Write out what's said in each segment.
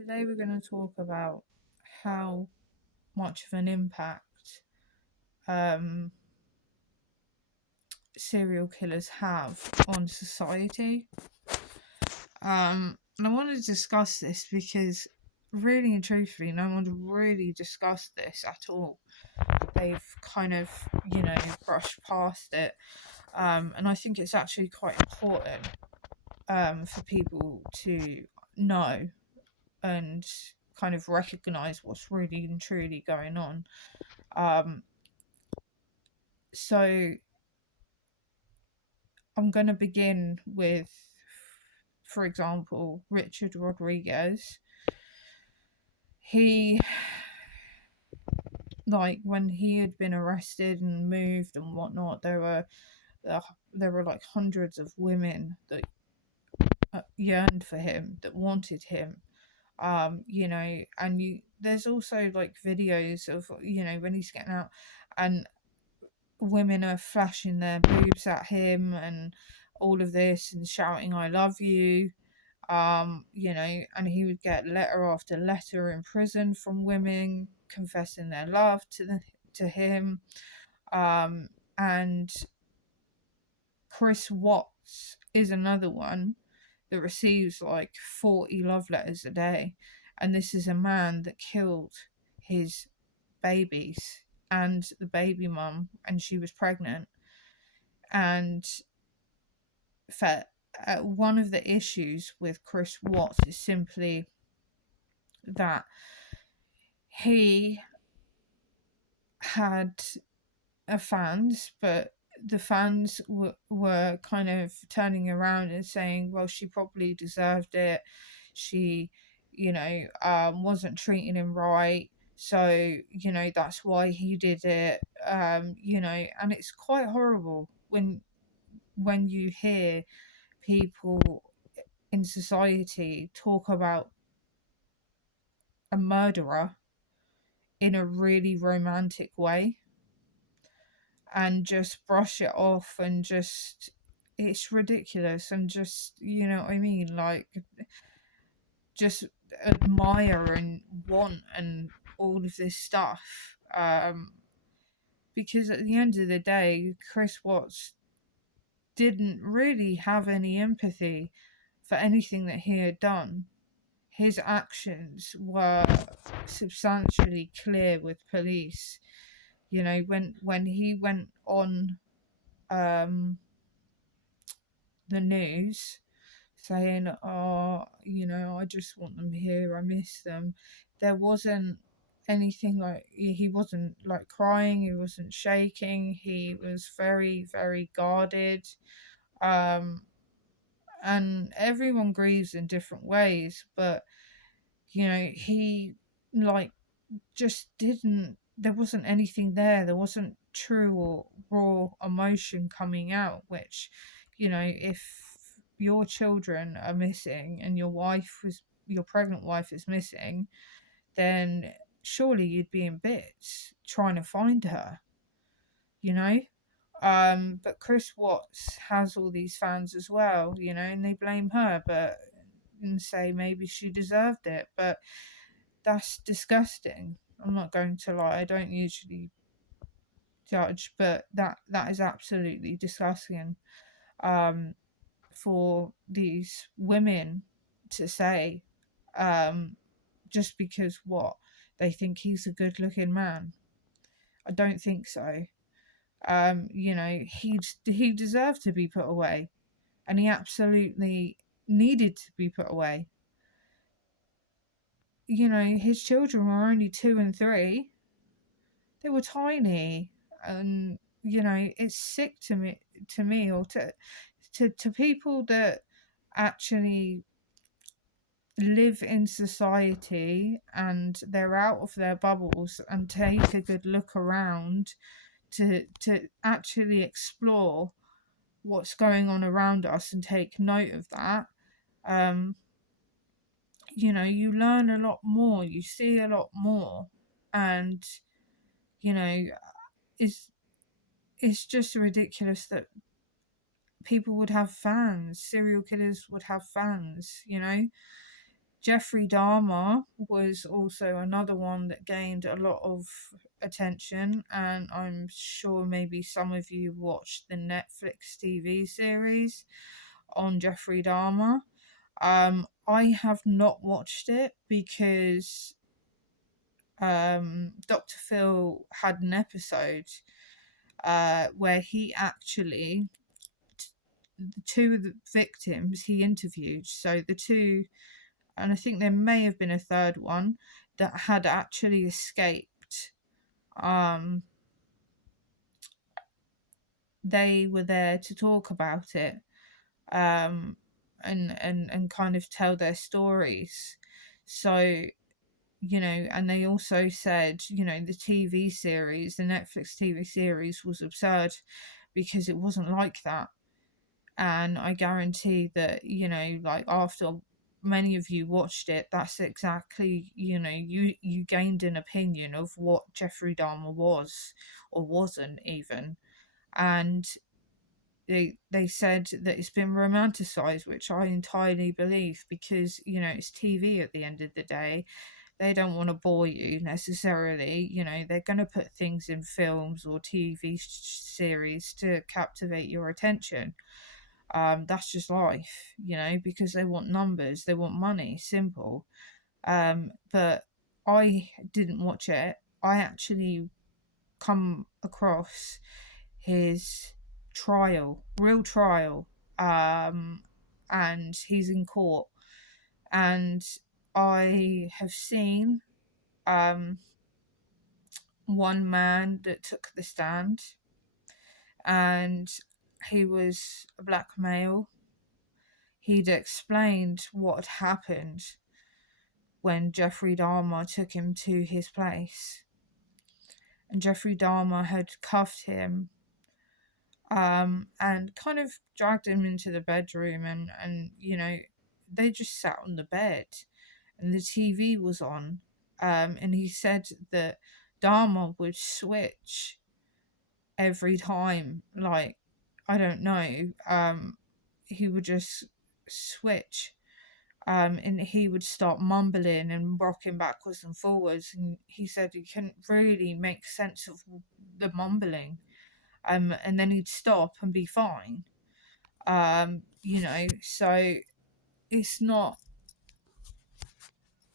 Today we're going to talk about how much of an impact um, serial killers have on society. And I want to discuss this because, really and truthfully, no one's really discussed this at all. They've kind of, brushed past it. And I think it's actually quite important for people to know and kind of recognize what's really and truly going on. Um, so I'm going to begin with, for example, Richard Rodriguez. He, like, when he had been arrested and moved and whatnot, there were like hundreds of women that yearned for him, that wanted him. And there's also like videos of when he's getting out, and women are flashing their boobs at him and all of this and shouting "I love you," and he would get letter after letter in prison from women confessing their love to him. And Chris Watts is another one that receives like 40 love letters a day, and this is a man that killed his babies and the baby mum, and she was pregnant. And for one of the issues with Chris Watts is simply that he had fans, but the fans were kind of turning around and saying, well, she probably deserved it. She, wasn't treating him right. So, that's why he did it. And it's quite horrible when you hear people in society talk about a murderer in a really romantic way and just brush it off, and just it's ridiculous, and just what I mean, like, just admire and want and all of this stuff, because at the end of the day, Chris Watts didn't really have any empathy for anything that he had done. His actions were substantially clear with police. When he went on the news saying, oh, I just want them here, I miss them, there wasn't anything, like, he wasn't like crying, he wasn't shaking, he was very, very guarded. And everyone grieves in different ways, but he, like, just didn't, there wasn't anything there wasn't true or raw emotion coming out, which, if your children are missing and your pregnant wife is missing, then surely you'd be in bits trying to find her, you know but Chris Watts has all these fans as well, and they blame her, and say maybe she deserved it, but that's disgusting. I'm not going to lie, I don't usually judge, but that is absolutely disgusting, for these women to say, just because what they think he's a good looking man. I don't think so. He deserved to be put away, and he absolutely needed to be put away. His children were only 2 and 3. They were tiny, and it's sick to me, or to people that actually live in society and they're out of their bubbles and take a good look around to actually explore what's going on around us and take note of that. You learn a lot more, you see a lot more, and it's just ridiculous that people would have fans, serial killers would have fans, Jeffrey Dahmer was also another one that gained a lot of attention, and I'm sure maybe some of you watched the Netflix TV series on Jeffrey Dahmer. I have not watched it because Dr. Phil had an episode where he actually, two of the victims he interviewed, so the two, and I think there may have been a third one that had actually escaped. They were there to talk about it, and kind of tell their stories. So, and they also said, the TV series, the Netflix TV series was absurd because it wasn't like that. And I guarantee that, like after many of you watched it, that's exactly, you gained an opinion of what Jeffrey Dahmer was or wasn't even. And they said that it's been romanticized, which I entirely believe, because it's TV at the end of the day. They don't want to bore you necessarily. They're going to put things in films or TV series to captivate your attention. That's just life, because they want numbers, they want money, simple. But I didn't watch it. I actually come across his real trial, and he's in court, and I have seen one man that took the stand, and he was a black male. He'd explained what had happened when Jeffrey Dahmer took him to his place, and Jeffrey Dahmer had cuffed him, and kind of dragged him into the bedroom, and they just sat on the bed, and the TV was on, and he said that Dahmer would switch every time, like, I don't know, he would just switch, and he would start mumbling and rocking backwards and forwards, and he said he couldn't really make sense of the mumbling, and then he'd stop and be fine. So it's not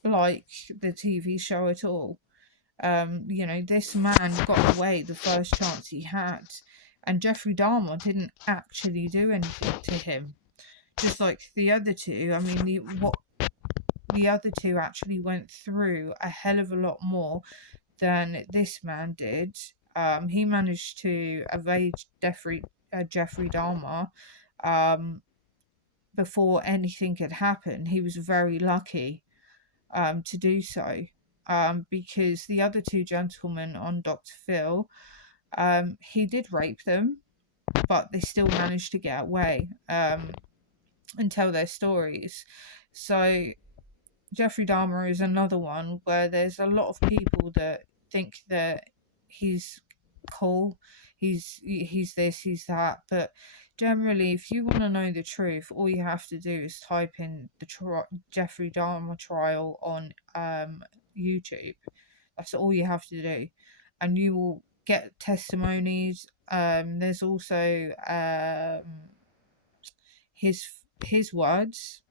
like the TV show at all. This man got away the first chance he had, and Jeffrey Dahmer didn't actually do anything to him. Just like the other two, I mean, the other two actually went through a hell of a lot more than this man did. He managed to evade Jeffrey Dahmer before anything had happened. He was very lucky to do so, because the other two gentlemen on Dr. Phil, he did rape them, but they still managed to get away and tell their stories. So Jeffrey Dahmer is another one where there's a lot of people that think that he's cool, he's this, he's that, but generally, if you want to know the truth, all you have to do is type in the Jeffrey Dahmer trial on YouTube. That's all you have to do, and you will get testimonies. There's also his words,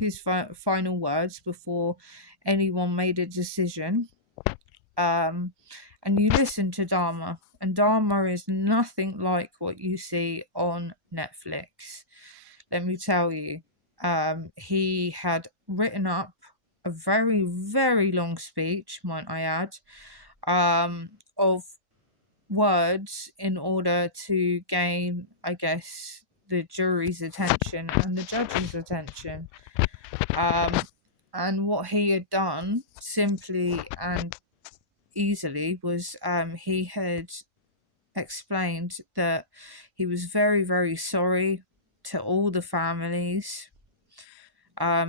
his final words before anyone made a decision. And you listen to Dahmer, and Dahmer is nothing like what you see on Netflix. Let me tell you, he had written up a very, very long speech, might I add, of words in order to gain, I guess, the jury's attention and the judge's attention. And what he had done simply and easily was, he had explained that he was very, very sorry to all the families.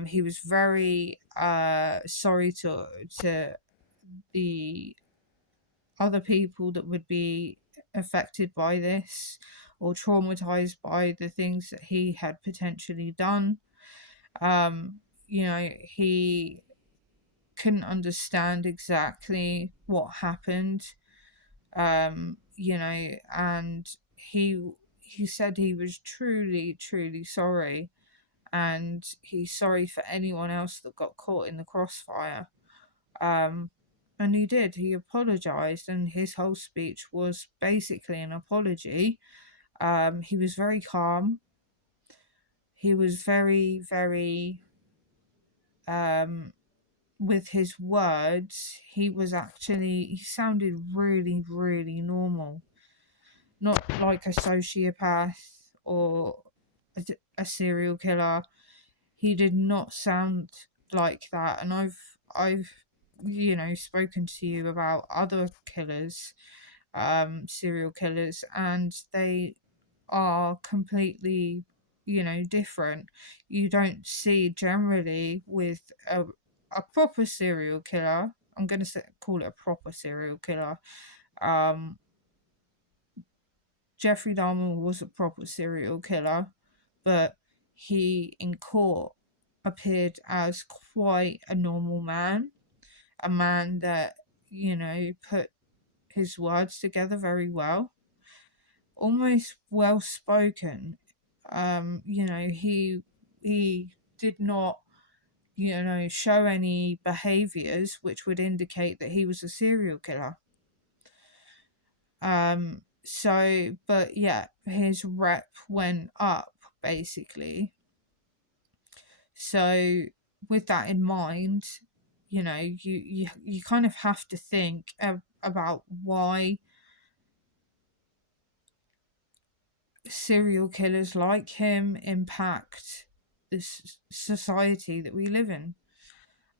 He was very sorry to the other people that would be affected by this or traumatized by the things that he had potentially done. he couldn't understand exactly what happened. And he said he was truly, truly sorry, and he's sorry for anyone else that got caught in the crossfire. Um, and he did. He apologized, and his whole speech was basically an apology. He was very calm. He was very, very, um, with his words, he sounded really, really normal. Not like a sociopath or a serial killer. He did not sound like that. And I've spoken to you about other killers, serial killers, and they are completely, different. You don't see generally with a proper serial killer. I'm going to call it a proper serial killer. Um, Jeffrey Dahmer was a proper serial killer, but he in court appeared as quite a normal man, a man that, put his words together very well, almost well spoken. He did not, show any behaviors which would indicate that he was a serial killer. But yeah, his rep went up basically. So with that in mind, you kind of have to think about why serial killers like him impact this society that we live in.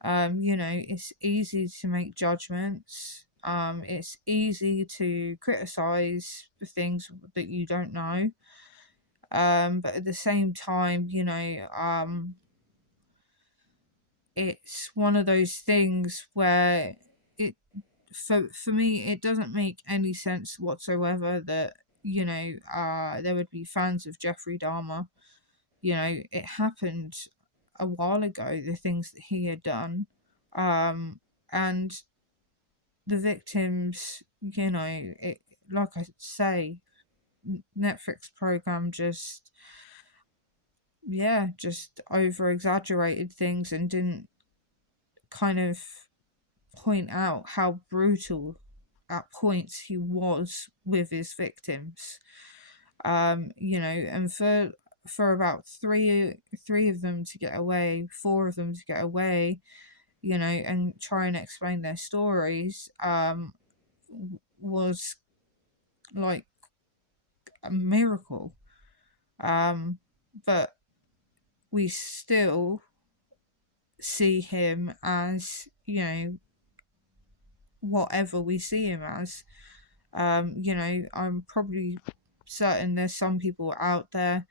It's easy to make judgments. It's easy to criticize the things that you don't know. But at the same time, it's one of those things where it for me it doesn't make any sense whatsoever that there would be fans of Jeffrey Dahmer. It happened a while ago, the things that he had done, and the victims, it, like I say, Netflix program just over exaggerated things and didn't kind of point out how brutal at points he was with his victims. And for about three of them to get away, four of them to get away, and try and explain their stories, was like a miracle. But we still see him as, whatever we see him as. I'm probably certain there's some people out there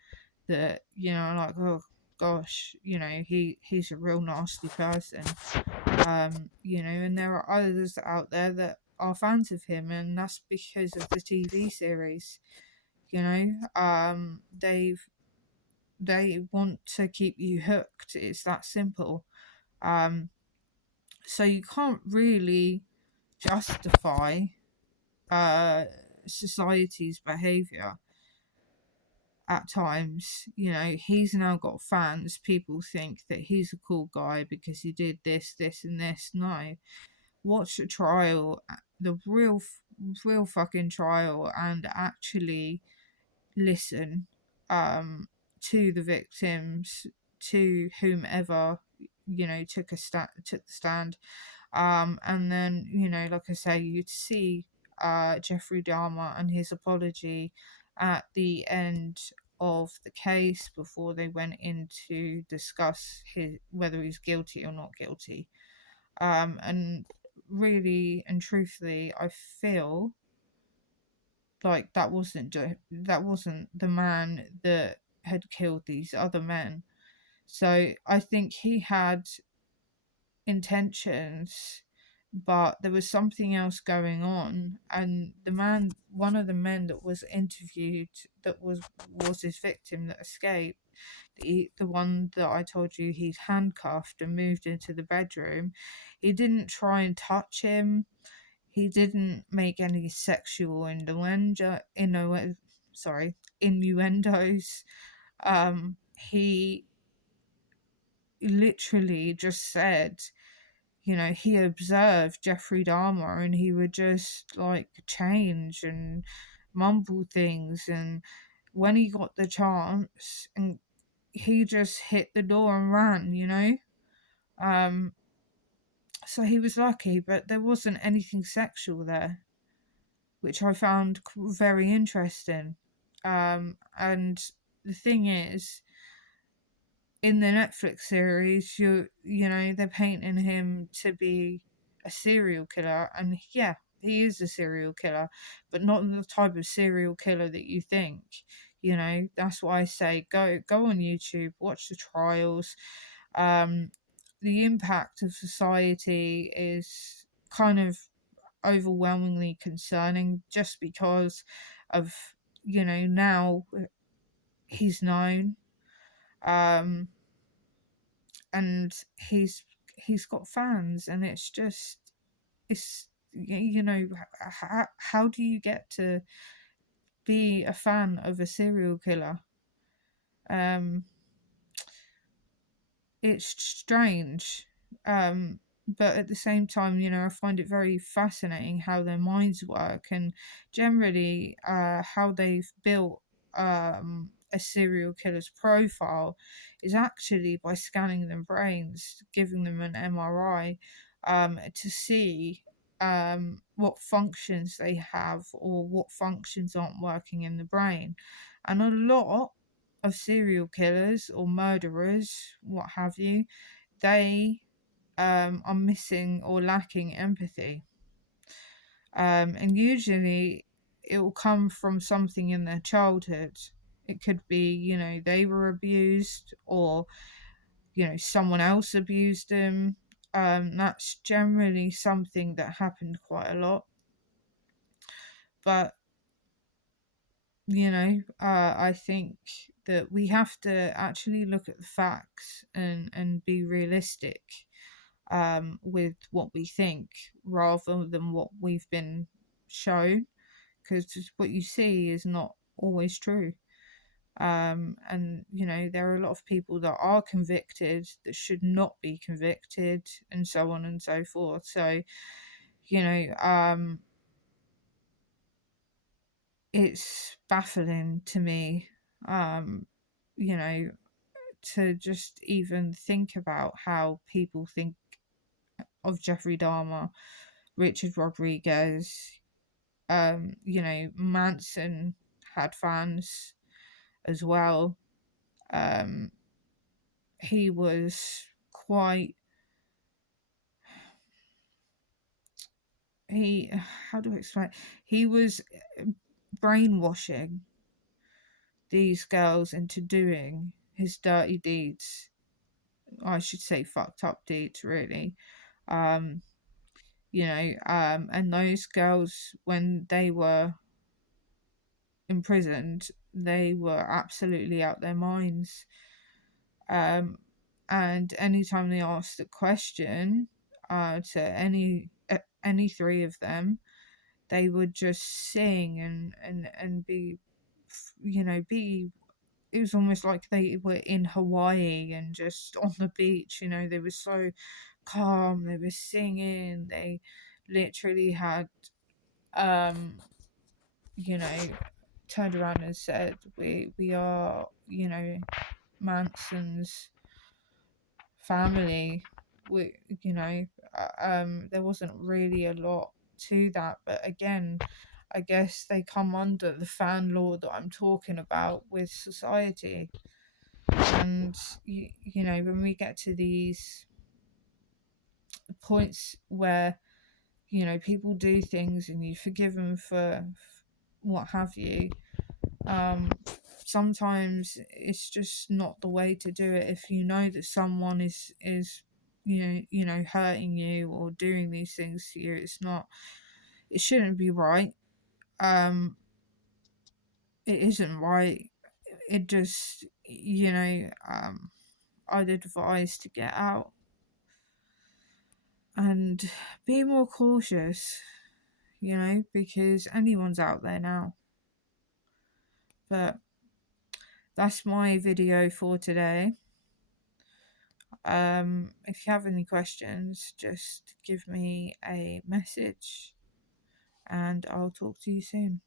that, are like, oh gosh, he's a real nasty person. And there are others out there that are fans of him, and that's because of the TV series. They want to keep you hooked. It's that simple. So you can't really justify society's behavior at times. He's now got fans. People think that he's a cool guy because he did this, this, and this. No, watch the trial, the real fucking trial, and actually listen to the victims, to whomever took the stand. And then, like I say, you'd see Jeffrey Dahmer and his apology at the end of the case before they went in to discuss whether he's guilty or not guilty. And really and truthfully, I feel like that wasn't the man that had killed these other men. So I think he had intentions but there was something else going on. And one of the men that was interviewed, that was his victim that escaped, the one that I told you he'd handcuffed and moved into the bedroom, he didn't try and touch him. He didn't make any sexual innuendos. He literally just said, he observed Jeffrey Dahmer, and he would just like change and mumble things. And when he got the chance, and he just hit the door and ran. Um, so he was lucky, but there wasn't anything sexual there, which I found very interesting. And the thing is, in the Netflix series, they're painting him to be a serial killer, and yeah, he is a serial killer, but not the type of serial killer that you think. That's why I say go on YouTube, watch the trials. Um, the impact of society is kind of overwhelmingly concerning, just because of now he's known. um and he's got fans, and it's how do you get to be a fan of a serial killer? um it's strange. But at the same time, I find it very fascinating how their minds work, and generally how they've built a serial killer's profile is actually by scanning their brains, giving them an MRI, to see what functions they have or what functions aren't working in the brain. And a lot of serial killers or murderers, what have you, they are missing or lacking empathy. And usually it will come from something in their childhood. It could be, they were abused, or, someone else abused them. That's generally something that happened quite a lot. But, I think that we have to actually look at the facts and be realistic with what we think, rather than what we've been shown, because what you see is not always true. And there are a lot of people that are convicted that should not be convicted, and so on and so forth. So you know um it's baffling to me, um you know to just even think about how people think of Jeffrey Dahmer, Richard Rodriguez. Manson had fans as well. Um, he was quite he how do I explain? He was brainwashing these girls into doing his dirty deeds. I should say fucked up deeds, really. Um, and those girls, when they were imprisoned, they were absolutely out their minds. Um, and anytime they asked a question to any three of them, they would just sing and be, be. It was almost like they were in Hawaii and just on the beach. They were so calm. They were singing. They literally had, um, you know, turned around and said, "We are, Manson's family." We, there wasn't really a lot to that, but again, I guess they come under the fan law that I'm talking about with society. And when we get to these points where people do things and you forgive them for what have you, um sometimes it's just not the way to do it. If you know that someone is hurting you or doing these things to you. It shouldn't be right. um it isn't right. It just, I'd advise to get out and be more cautious, because anyone's out there now. But that's my video for today. If you have any questions, just give me a message and I'll talk to you soon.